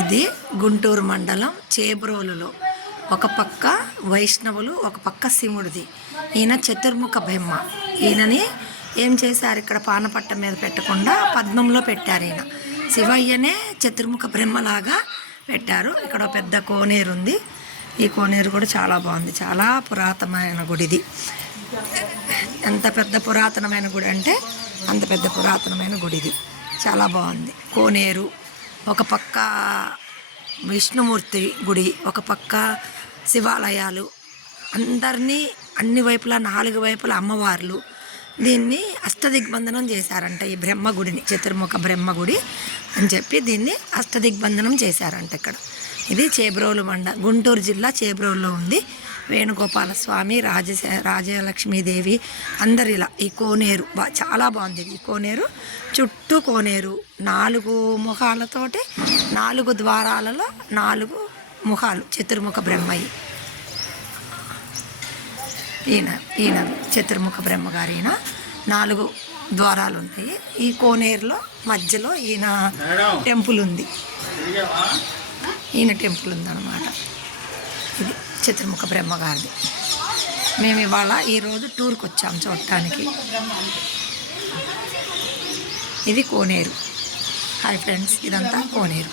ఇది గుంటూరు మండలం చేబ్రోలులో ఒక పక్క వైష్ణవులు, ఒక పక్క శివుడిది. ఈయన చతుర్ముఖ బ్రహ్మ. ఈయనని ఏం చేశారు, ఇక్కడ పానపట్ట మీద పెట్టకుండా పద్మంలో పెట్టారు. ఈయన శివయ్యనే చతుర్ముఖ బ్రహ్మలాగా పెట్టారు. ఇక్కడ పెద్ద కోనేరు ఉంది. ఈ కోనేరు కూడా చాలా బాగుంది. చాలా పురాతనమైన గుడి ఇది. ఎంత పెద్ద పురాతనమైన గుడి అంటే అంత పెద్ద పురాతనమైన గుడి ఇది. చాలా బాగుంది. కోనేరు ఒక పక్క విష్ణుమూర్తి గుడి, ఒక పక్క శివాలయాలు, అందరినీ అన్ని వైపులా 4 వైపులా అమ్మవార్లు. దీన్ని అష్టదిగ్బంధనం చేశారంట. ఈ బ్రహ్మగుడిని చతుర్ముఖ బ్రహ్మగుడి అని చెప్పి దీన్ని అష్టదిగ్బంధనం చేశారంట. ఇక్కడ ఇది చేబ్రోలు గుంటూరు జిల్లా చేబ్రోలులో ఉంది. వేణుగోపాల స్వామి, రాజలక్ష్మీదేవి అందరిలా ఈ కోనేరు చాలా బాగుంది. ఈ కోనేరు చుట్టూ కోనేరు 4 ముఖాలతోటి 4 ద్వారాలలో 4 ముఖాలు చతుర్ముఖ బ్రహ్మయ్యి. ఈయన చతుర్ముఖ బ్రహ్మగారు. ఈయన 4 ద్వారాలు ఉన్నాయి. ఈ కోనేరులో మధ్యలో ఈయన టెంపుల్ ఉంది. ఈయన టెంపుల్ ఉందన్నమాట. ఇది చతుర్ముఖ బ్రహ్మగారిది. మేము ఇవాళ ఈరోజు టూర్కి వచ్చాము చూడటానికి. ఇది కోనేరు. హాయ్ ఫ్రెండ్స్, ఇదంతా కోనేరు.